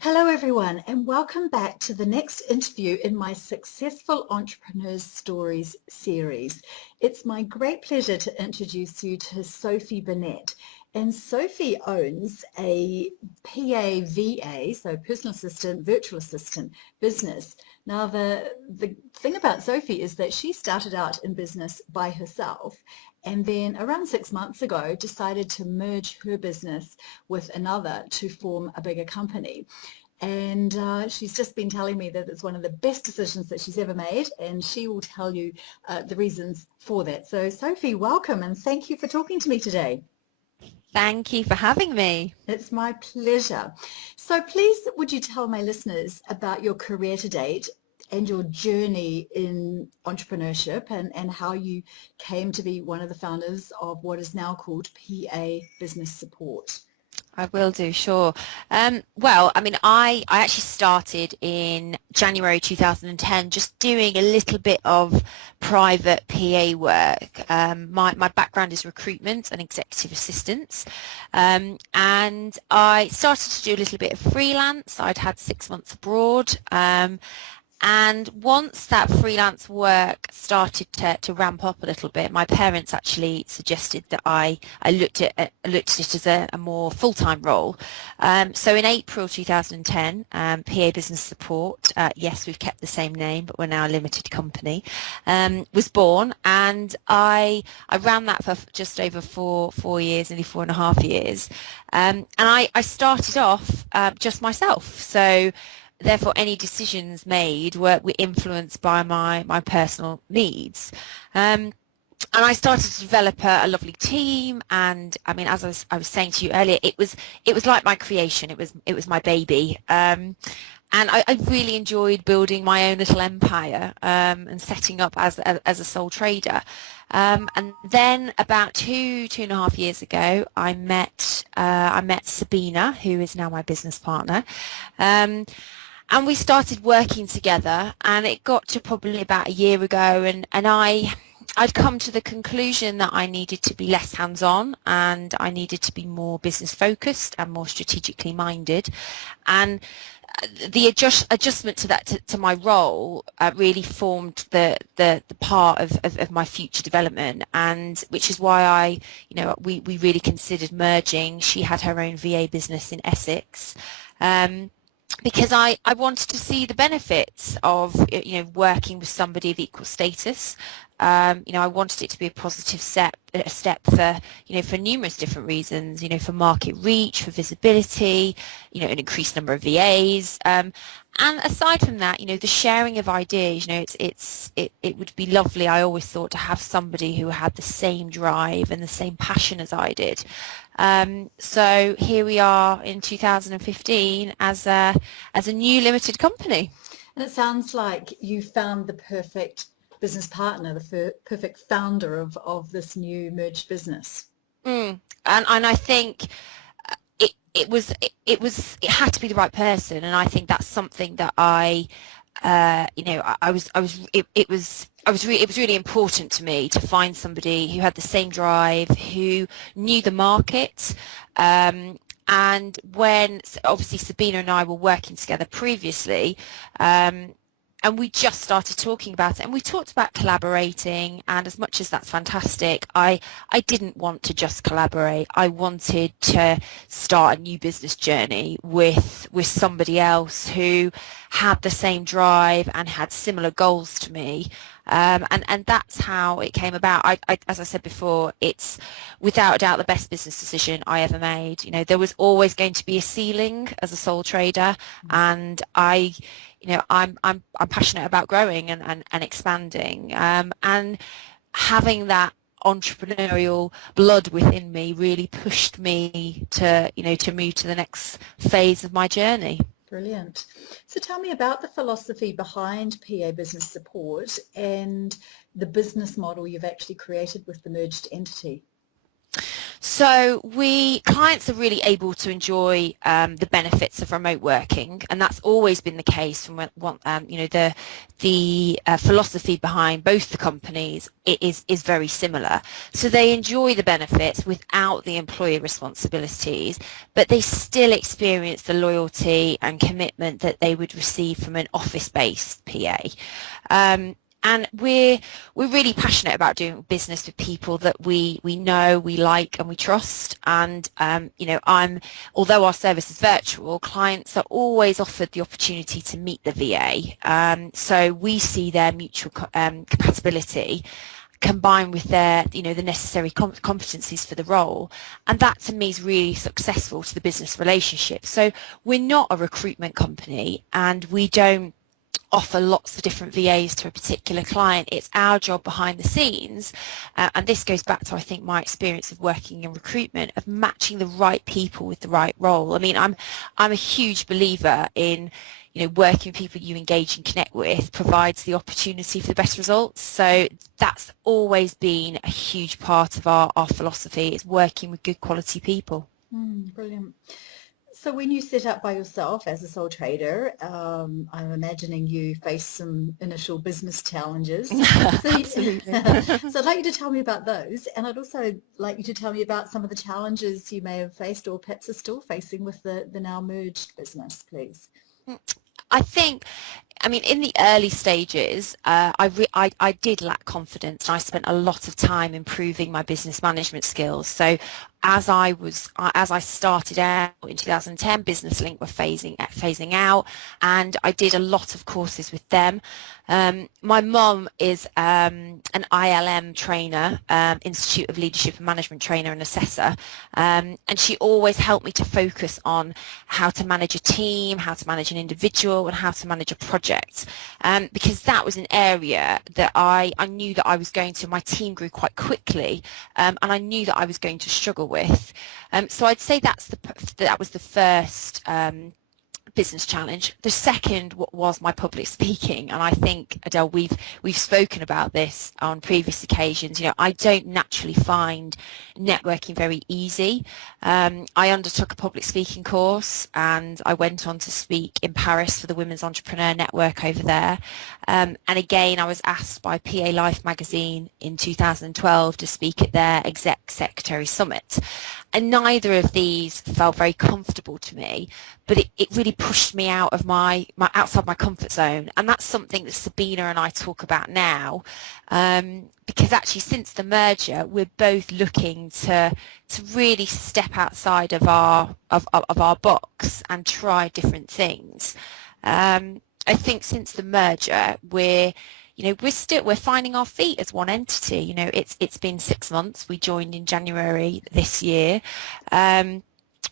Hello everyone, and welcome back to the next interview in my Successful Entrepreneurs Stories series. It's my great pleasure to introduce you to Sophie Burnett. And Sophie owns a PA/VA, so personal assistant, virtual assistant business. Now the thing about Sophie is that she started out in business by herself, and then around 6 months ago decided to merge her business with another to form a bigger company. And she's just been telling me that it's one of the best decisions that she's ever made, and she will tell you the reasons for that. So Sophie, welcome, and thank you for talking to me today. Thank you for having me. It's my pleasure. So please, would you tell my listeners about your career to date and your journey in entrepreneurship, and how you came to be one of the founders of what is now called PA Business Support? I will do, sure. I actually started in January 2010, just doing a little bit of private PA work. My background is recruitment and executive assistance, and I started to do a little bit of freelance. I'd had 6 months abroad. And once that freelance work started to ramp up a little bit, my parents actually suggested that I looked at it as a more full-time role. So in April 2010, PA Business Support, yes, we've kept the same name, but we're now a limited company, was born, and I ran that for just over four years, nearly 4.5 years. And I started off just myself. So therefore, any decisions made were influenced by my personal needs. And I started to develop a lovely team, and I mean, as I was saying to you earlier, it was like my creation. It was my baby. And I really enjoyed building my own little empire, and setting up as a sole trader. And then about 2.5 years ago, I met Sabina, who is now my business partner. And we started working together, and it got to probably about a year ago, and I'd come to the conclusion that I needed to be less hands-on, and I needed to be more business focused and more strategically minded. And the adjustment to that, to my role, really formed the part of my future development, and which is why we really considered merging. She had her own VA business in Essex, because I wanted to see the benefits of working with somebody of equal status. I wanted it to be a positive step for numerous different reasons, for market reach, for visibility, an increased number of VAs, and aside from that, the sharing of ideas. It would be lovely, I always thought, to have somebody who had the same drive and the same passion as I did. So here we are in 2015 as a new limited company. And it sounds like you found the perfect business partner, the perfect founder of this new merged business. And I think it had to be the right person, and I think that's something that it was really important to me to find somebody who had the same drive, who knew the market. And when obviously Sabina and I were working together previously, and we just started talking about it, and we talked about collaborating, and as much as that's fantastic, I didn't want to just collaborate. I wanted to start a new business journey with somebody else who had the same drive and had similar goals to me. And that's how it came about. As I said before, it's without a doubt the best business decision I ever made. There was always going to be a ceiling as a sole trader, and I'm passionate about growing and expanding, and having that entrepreneurial blood within me really pushed me to move to the next phase of my journey. Brilliant. So tell me about the philosophy behind PA Business Support and the business model you've actually created with the merged entity. So clients are really able to enjoy the benefits of remote working, and that's always been the case from the philosophy behind both the companies is very similar. So they enjoy the benefits without the employer responsibilities, but they still experience the loyalty and commitment that they would receive from an office-based PA. And we're really passionate about doing business with people that we know, we like, and we trust. And although our service is virtual, clients are always offered the opportunity to meet the VA. So we see their mutual compatibility combined with their, the necessary competencies for the role, and that to me is really successful to the business relationship. So we're not a recruitment company, and we don't offer lots of different VAs to a particular client. It's our job behind the scenes, and this goes back to, I think, my experience of working in recruitment, of matching the right people with the right role. I mean, I'm a huge believer in, working with people you engage and connect with provides the opportunity for the best results. So that's always been a huge part of our philosophy, is working with good quality people. Brilliant. So when you set up by yourself as a sole trader, I'm imagining you faced some initial business challenges. Absolutely. So I'd like you to tell me about those, and I'd also like you to tell me about some of the challenges you may have faced or perhaps are still facing with the now merged business, please. I think, in the early stages, I did lack confidence, and I spent a lot of time improving my business management skills. So as I started out in 2010, Business Link were phasing out, and I did a lot of courses with them. My mum is an ILM trainer, Institute of Leadership and Management trainer and assessor, and she always helped me to focus on how to manage a team, how to manage an individual, and how to manage a project, because that was an area that I knew that I was going to, my team grew quite quickly, and I knew that I was going to struggle with. So I'd say that was the first business challenge. The second was my public speaking, and I think, Adele, we've spoken about this on previous occasions. I don't naturally find networking very easy. I undertook a public speaking course, and I went on to speak in Paris for the Women's Entrepreneur Network over there. And again, I was asked by PA Life magazine in 2012 to speak at their Exec Secretary Summit. And neither of these felt very comfortable to me, but it really pushed me out of my outside my comfort zone. And that's something that Sabina and I talk about now, because actually since the merger, we're both looking to really step outside of our box and try different things. I think since the merger, we're finding our feet as one entity. It's been 6 months. We joined in January this year.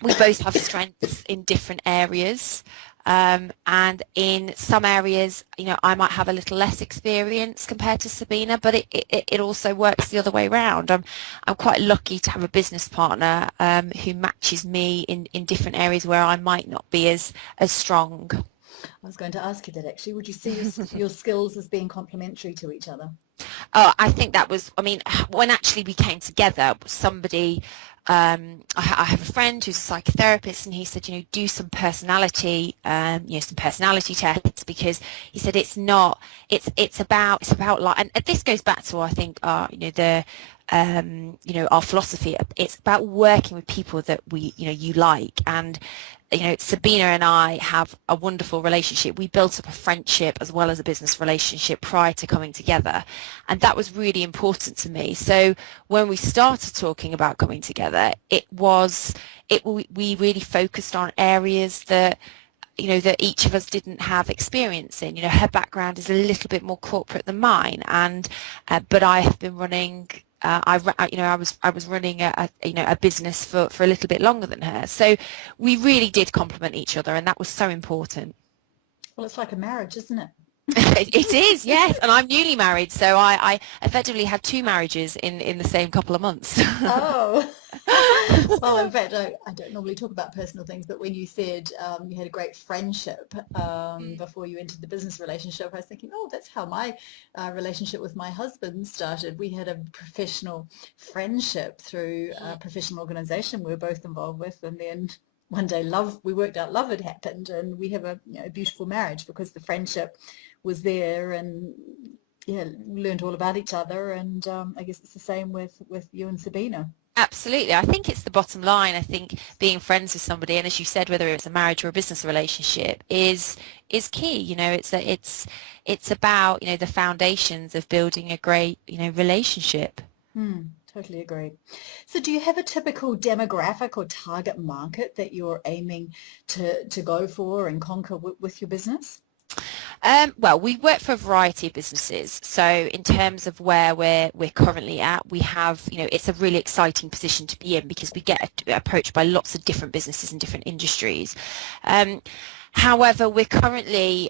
We both have strengths in different areas, and in some areas, I might have a little less experience compared to Sabina, but it also works the other way around. I'm quite lucky to have a business partner who matches me in different areas where I might not be as strong. I was going to ask you that, actually. Would you see your skills as being complementary to each other? Oh, I think that was, when actually we came together, somebody, I have a friend who's a psychotherapist, and he said, do some personality tests, because he said it's about like, and this goes back to, I think, our philosophy. It's about working with people that you like, and Sabina and I have a wonderful relationship. We built up a friendship as well as a business relationship prior to coming together, and that was really important to me. So when we started talking about coming together, we really focused on areas that that each of us didn't have experience in. Her background is a little bit more corporate than mine, and but I have been running. I was running a business for a little bit longer than her, so we really did complement each other, and that was so important. Well, it's like a marriage, isn't it? It is, yes, and I'm newly married, so I effectively had two marriages in the same couple of months. Oh, well, in fact, I don't normally talk about personal things, but when you said you had a great friendship before you entered the business relationship, I was thinking, oh, that's how my relationship with my husband started. We had a professional friendship through a professional organisation we were both involved with, and then one day we worked out love had happened, and we have a beautiful marriage because the friendship was there, and yeah, learned all about each other. And I guess it's the same with you and Sabina. Absolutely. I think it's the bottom line. I think being friends with somebody, and as you said, whether it's a marriage or a business relationship, is key. It's about the foundations of building a great relationship. Totally agree. So do you have a typical demographic or target market that you're aiming to go for and conquer with your business? Well, we work for a variety of businesses. So in terms of where we're currently at, we have, it's a really exciting position to be in because we get approached by lots of different businesses in different industries. However, we're currently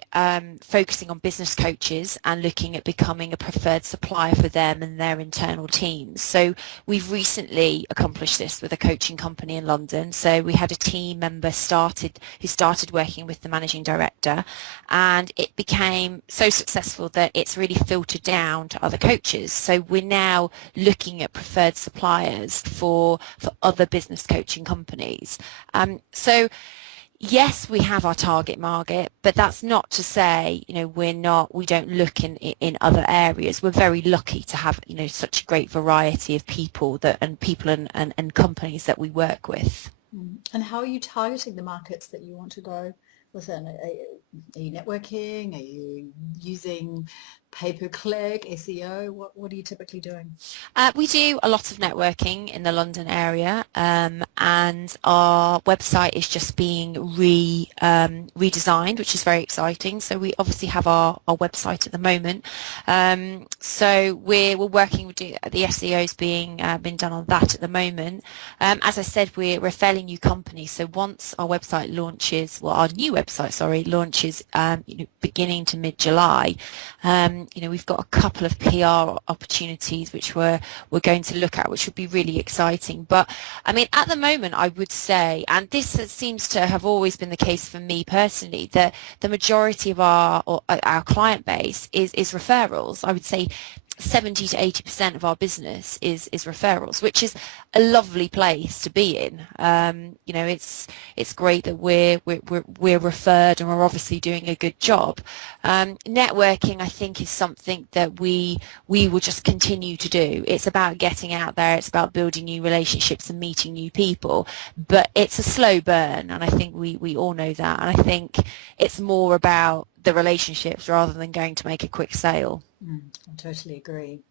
focusing on business coaches and looking at becoming a preferred supplier for them and their internal teams. So we've recently accomplished this with a coaching company in London. So we had a team member who started working with the managing director, and it became so successful that it's really filtered down to other coaches. So we're now looking at preferred suppliers for other business coaching companies. So yes, we have our target market, but that's not to say, we don't look in other areas. We're very lucky to have, such a great variety of people and companies that we work with. And how are you targeting the markets that you want to go within? Are you networking? Are you using pay-per-click, SEO? What are you typically doing? We do a lot of networking in the London area, and our website is just being redesigned, which is very exciting. So we obviously have our website at the moment. So we're working with the SEOs being done on that at the moment. As I said, we're a fairly new company, so once our website launches, our new website, launches beginning to mid-July, we've got a couple of PR opportunities which we're going to look at, which would be really exciting. But I mean, at the moment, I would say, and this seems to have always been the case for me personally, that the majority of our client base is referrals. I would say 70 to 80% of our business is referrals, which is a lovely place to be in. It's great that we're referred, and we're obviously doing a good job. Networking, I think, is something that we will just continue to do. It's about getting out there. It's about building new relationships and meeting new people. But it's a slow burn, and I think we all know that. And I think it's more about the relationships rather than going to make a quick sale. I totally agree.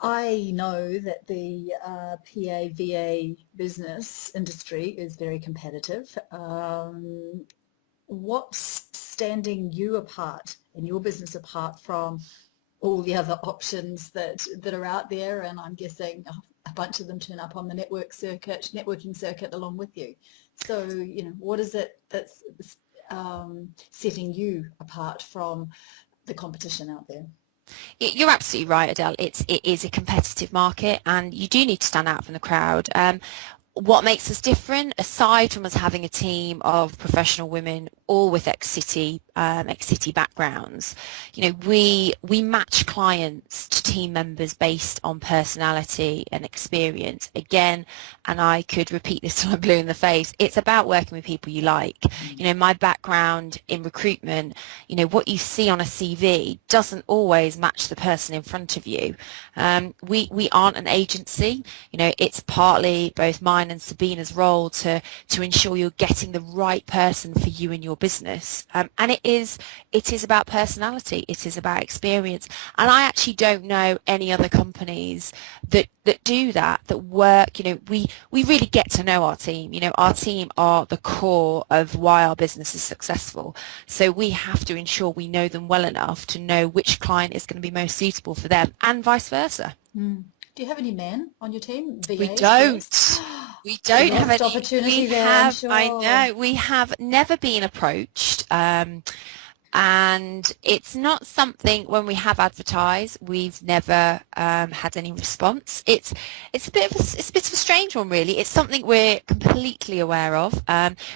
I know that the PA/VA business industry is very competitive. What's standing you apart and your business apart from all the other options that are out there? And I'm guessing a bunch of them turn up on the networking circuit along with you. So, what is it that's setting you apart from the competition out there? You're absolutely right, Adele. It is a competitive market, and you do need to stand out from the crowd. What makes us different, aside from us having a team of professional women, all with ex-city backgrounds, we match clients to team members based on personality and experience. Again, and I could repeat this till I'm blue in the face, it's about working with people you like. My background in recruitment, what you see on a CV doesn't always match the person in front of you. We aren't an agency. It's partly both mine and Sabina's role to ensure you're getting the right person for you and your business. And it is about personality. It is about experience. And I actually don't know any other companies that do that work. We really get to know our team. Our team are the core of why our business is successful. So we have to ensure we know them well enough to know which client is going to be most suitable for them, and vice versa. Do you have any men on your team? VAs? We don't. We don't have any. Opportunity there, I'm sure. I know. We have never been approached. And it's not something, when we have advertised, we've never had any response. It's a bit of a strange one, really. It's something we're completely aware of.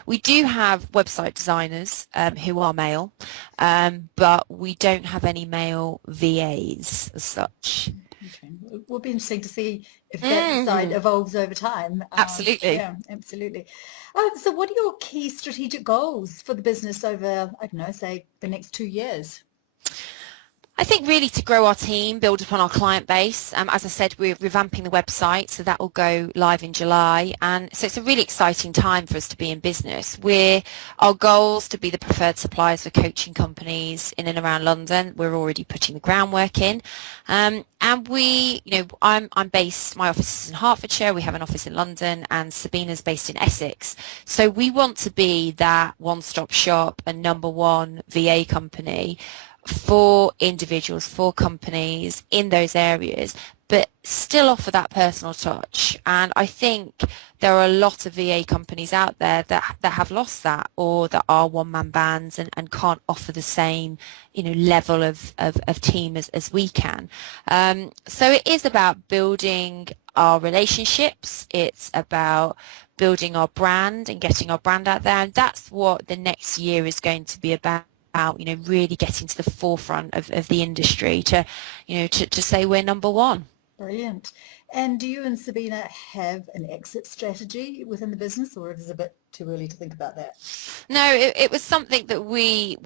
We do have website designers who are male, but we don't have any male VAs as such. Okay. It will be interesting to see if that side evolves over time. Absolutely. Yeah, absolutely. So what are your key strategic goals for the business over, I don't know, say the next 2 years? I think really to grow our team, build upon our client base. As I said, we're revamping the website, so that will go live in July. And so it's a really exciting time for us to be in business. Our goals to be the preferred suppliers for coaching companies in and around London. We're already putting the groundwork in. And I'm based, my office is in Hertfordshire, we have an office in London, and Sabina's based in Essex. So we want to be that one-stop shop and number one VA company for individuals, for companies in those areas, but still offer that personal touch. And I think there are a lot of VA companies out there that have lost that, or that are one-man bands and can't offer the same level of team as we can. So it is about building our relationships. It's about building our brand and getting our brand out there, and that's what the next year is going to be about, really getting to the forefront of the industry to say we're number one. Brilliant. And do you and Sabina have an exit strategy within the business, or is it a bit too early to think about that? No, it was something that we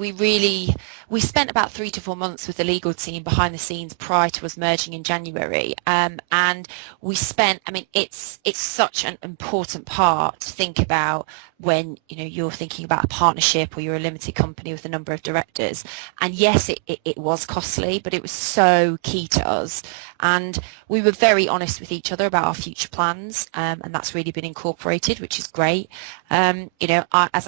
spent about 3 to 4 months with the legal team behind the scenes prior to us merging in January, and we spent, it's such an important part to think about when you're thinking about a partnership or you're a limited company with a number of directors. And yes, it was costly, but it was so key to us, and we were very honest with each other about our future plans, and that's really been incorporated, which is great. As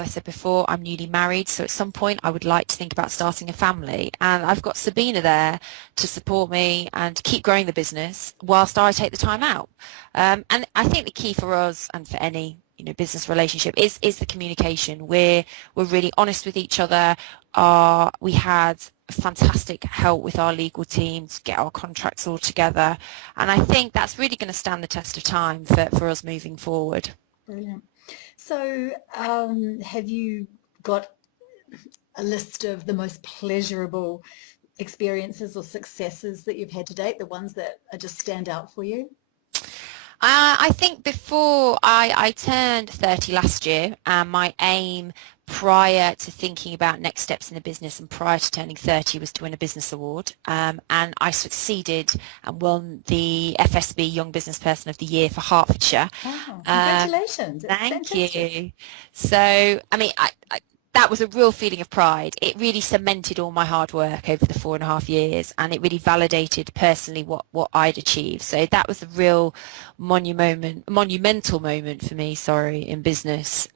I said before, I'm newly married, so at some point I would like to think about starting a family, and I've got Sabina there to support me and keep growing the business whilst I take the time out. And I think the key for us and for any business relationship is the communication. We're really honest with each other. We had fantastic help with our legal team to get our contracts all together, and I think that's really going to stand the test of time for us moving forward. Brilliant. So have you got a list of the most pleasurable experiences or successes that you've had to date, the ones that just stand out for you? I think before I turned 30 last year, and my aim prior to thinking about next steps in the business and prior to turning 30 was to win a business award, and I succeeded and won the FSB Young Business Person of the Year for Hertfordshire. Oh, congratulations. Thank you. So, that was a real feeling of pride. It really cemented all my hard work over the 4.5 years, and it really validated personally what I'd achieved. So that was a real monumental moment for me, in business.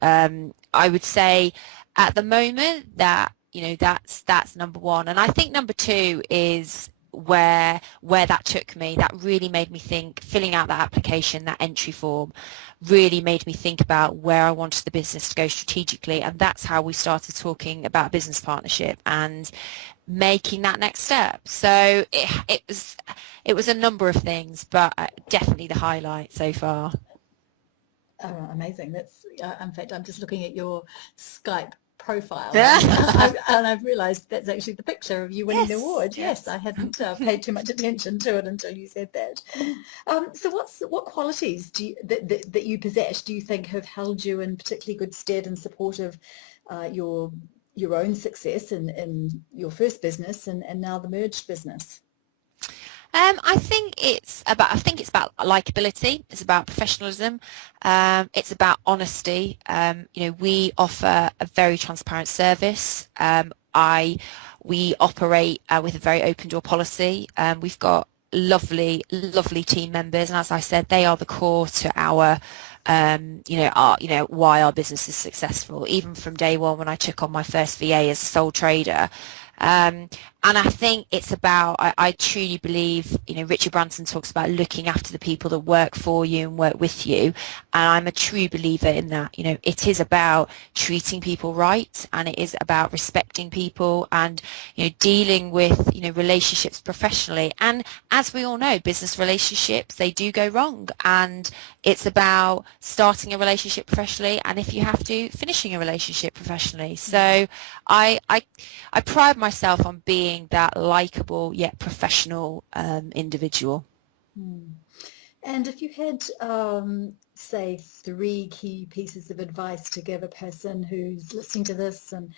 I would say at the moment that, that's number one. And I think number two is where that took me. That really made me think, filling out that application, that entry form, really made me think about where I wanted the business to go strategically, and that's how we started talking about a business partnership and making that next step. So it was a number of things, but definitely the highlight so far. Oh, amazing. That's in fact, I'm just looking at your Skype profile and I've realized that's actually the picture of you winning the award. Yes, I hadn't paid too much attention to it until you said that. So what qualities that you possess do you think have held you in particularly good stead in support of your own success in your first business and now the merged business? I think it's about likability. It's about professionalism. It's about honesty. We offer a very transparent service. We operate with a very open door policy. We've got lovely team members, and as I said, they are the core to our why our business is successful. Even from day one, when I took on my first VA as a sole trader, And I think it's about, I truly believe, Richard Branson talks about looking after the people that work for you and work with you. And I'm a true believer in that. It is about treating people right, and it is about respecting people and, dealing with, relationships professionally. And as we all know, business relationships, they do go wrong. And it's about starting a relationship professionally, and if you have to, finishing a relationship professionally. So I pride myself on being that likable yet professional individual. And if you had, say, 3 key pieces of advice to give a person who's listening to this and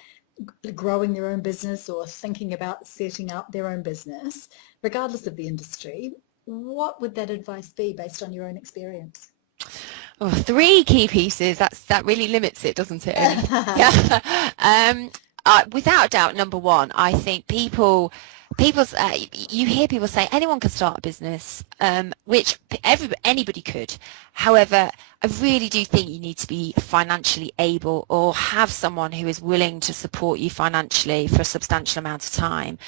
growing their own business or thinking about setting up their own business, regardless of the industry, what would that advice be based on your own experience? Oh, 3 key pieces, that really limits it, doesn't it? Yeah. Without a doubt, number 1, I think you hear people say anyone can start a business, which anybody could. However, I really do think you need to be financially able or have someone who is willing to support you financially for a substantial amount of time.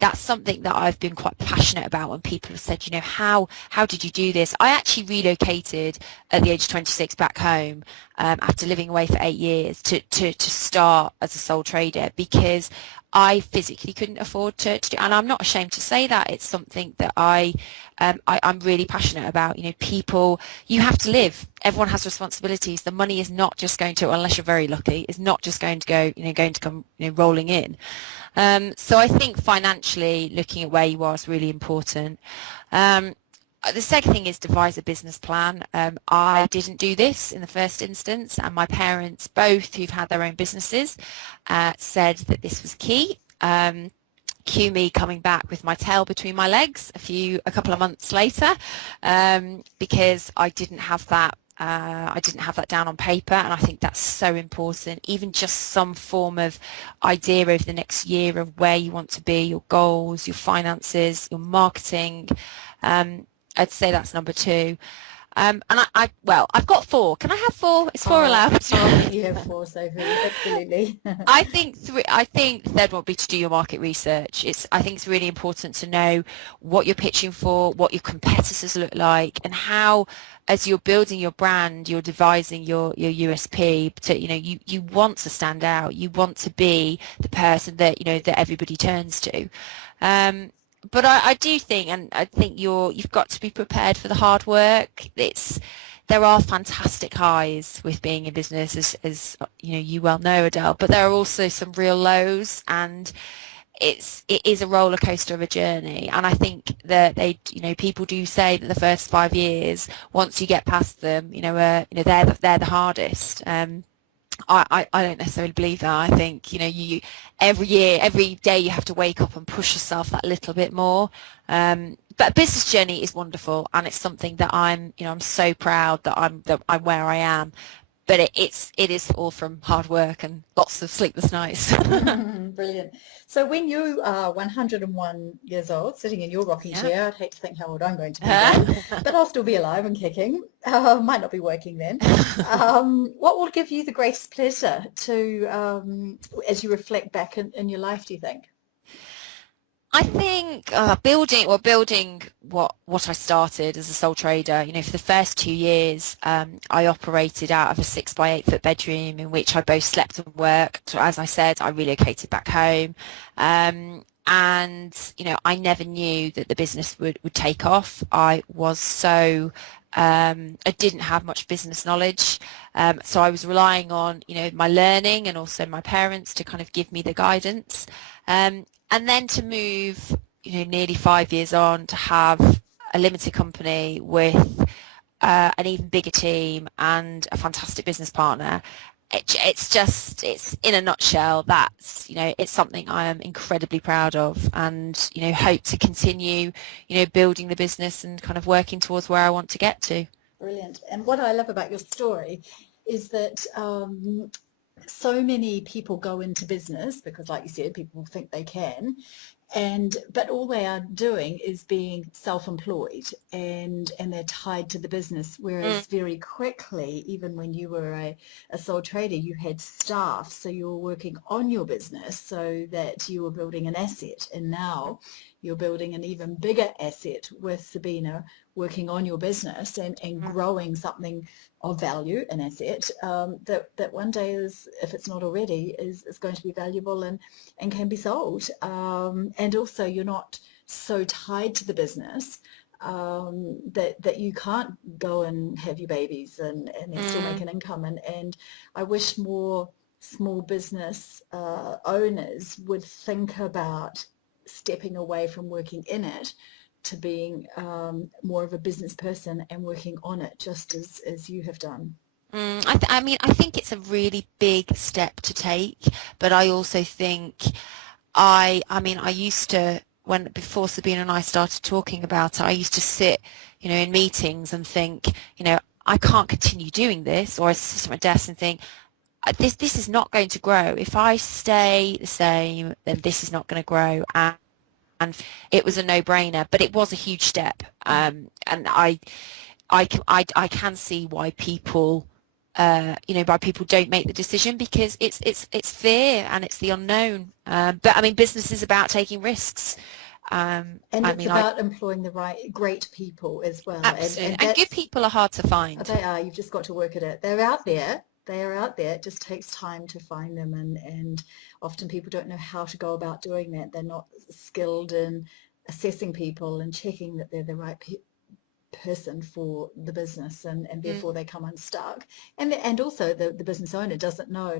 That's something that I've been quite passionate about when people have said, how did you do this? I actually relocated at the age of 26 back home after living away for 8 years to start as a sole trader, because I physically couldn't afford to do, and I'm not ashamed to say that. It's something that I'm really passionate about. People, you have to live. Everyone has responsibilities. The money is not just going to, unless you're very lucky, is not just going to come rolling in. So I think financially looking at where you are is really important. The second thing is devise a business plan. I didn't do this in the first instance, and my parents, both who've had their own businesses, said that this was key. Cue me coming back with my tail between my legs a couple of months later, because I didn't have that. I didn't have that down on paper, and I think that's so important. Even just some form of idea over the next year of where you want to be, your goals, your finances, your marketing. I'd say that's number 2. And I've got 4. Can I have 4? Is 4 allowed? You have 4, Sophie. Absolutely. I think the third one would be to do your market research. I think it's really important to know what you're pitching for, what your competitors look like, and how, as you're building your brand, you're devising your USP. You want to stand out. You want to be the person that that everybody turns to. But I do think, and I think you've got to be prepared for the hard work. There are fantastic highs with being in business, as you well know, Adele, but there are also some real lows, and it is a roller coaster of a journey. And I think that people do say that the first 5 years, once you get past them, they're the hardest. I don't necessarily believe that. I think you every day you have to wake up and push yourself that little bit more. But a business journey is wonderful, and it's something that I'm so proud that I'm where I am. But it is all from hard work and lots of sleepless nights. Brilliant. So when you are 101 years old, sitting in your rocking chair, I'd hate to think how old I'm going to be then, but I'll still be alive and kicking. Might not be working then. What will give you the greatest pleasure to, as you reflect back in your life, do you think? I think building what I started as a sole trader. For the first 2 years, I operated out of a 6 by 8 foot bedroom in which I both slept and worked. So as I said, I relocated back home, and I never knew that the business would take off. I didn't have much business knowledge, so I was relying on my learning and also my parents to kind of give me the guidance. And then to move, nearly 5 years on, to have a limited company with an even bigger team and a fantastic business partner, it's in a nutshell, that's, it's something I am incredibly proud of, and, hope to continue, building the business and kind of working towards where I want to get to. Brilliant. And what I love about your story is that so many people go into business because, like you said, people think they can, but all they are doing is being self-employed, and they're tied to the business, whereas very quickly, even when you were a sole trader, you had staff, so you were working on your business so that you were building an asset, and now you're building an even bigger asset with Sabina, working on your business and growing something of value, an asset that one day is, if it's not already, is going to be valuable and can be sold. And also you're not so tied to the business that you can't go and have your babies and then still make an income. And I wish more small business owners would think about stepping away from working in it to being more of a business person and working on it, just as you have done. I mean, I think it's a really big step to take, but I also think I mean, I used to, before Sabina and I started talking about it, I used to sit, in meetings and think, I can't continue doing this, or I sit at my desk and think, this is not going to grow. If I stay the same, then this is not going to grow. And it was a no-brainer, but it was a huge step. And I can see why people, why people don't make the decision, because it's fear and it's the unknown. But I mean, business is about taking risks. And it's about employing the great people as well. Absolutely. And good people are hard to find. They are. You've just got to work at it. They're out there. They are out there. It just takes time to find them, and often people don't know how to go about doing that. They're not skilled in assessing people and checking that they're the right person for the business, and therefore they come unstuck. And also the business owner doesn't know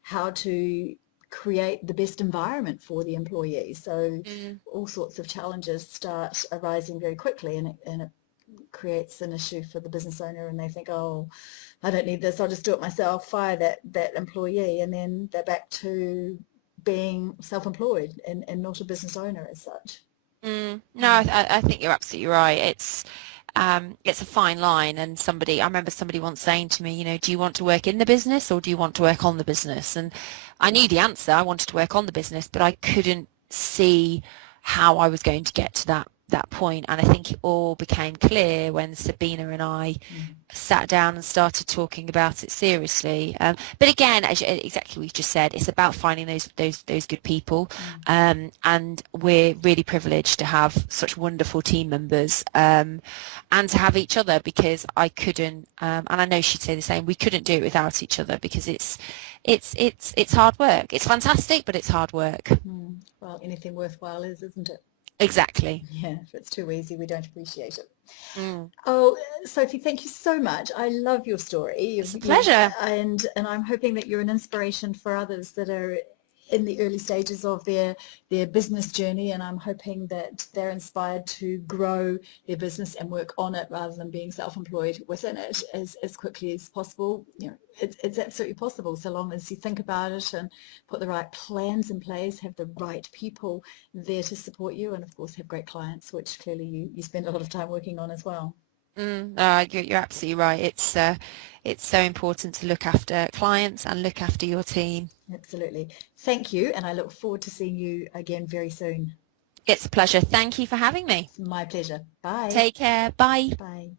how to create the best environment for the employee. So all sorts of challenges start arising very quickly, and it creates an issue for the business owner, and they think, oh, I don't need this, I'll just do it myself, fire that employee, and then they're back to being self-employed and not a business owner as such. No, I think you're absolutely right. It's a fine line, and I remember somebody once saying to me, do you want to work in the business or do you want to work on the business? And I knew the answer. I wanted to work on the business, but I couldn't see how I was going to get to that point. And I think it all became clear when Sabina and I sat down and started talking about it seriously. But again, exactly what you've just said, it's about finding those good people. And we're really privileged to have such wonderful team members, and to have each other, because I couldn't, and I know she'd say the same, we couldn't do it without each other, because it's hard work. It's fantastic, but it's hard work. Well, anything worthwhile isn't it? Exactly. Yeah, if it's too easy, we don't appreciate it. Oh, Sophie, thank you so much. I love your story. It's a pleasure. And I'm hoping that you're an inspiration for others that are in the early stages of their business journey, and I'm hoping that they're inspired to grow their business and work on it rather than being self-employed within it as quickly as possible. It's absolutely possible, so long as you think about it and put the right plans in place, have the right people there to support you, and of course have great clients, which clearly you spend a lot of time working on as well. You're absolutely right. It's so important to look after clients and look after your team. Absolutely. Thank you, and I look forward to seeing you again very soon. It's a pleasure. Thank you for having me. My pleasure. Bye. Take care. Bye. Bye.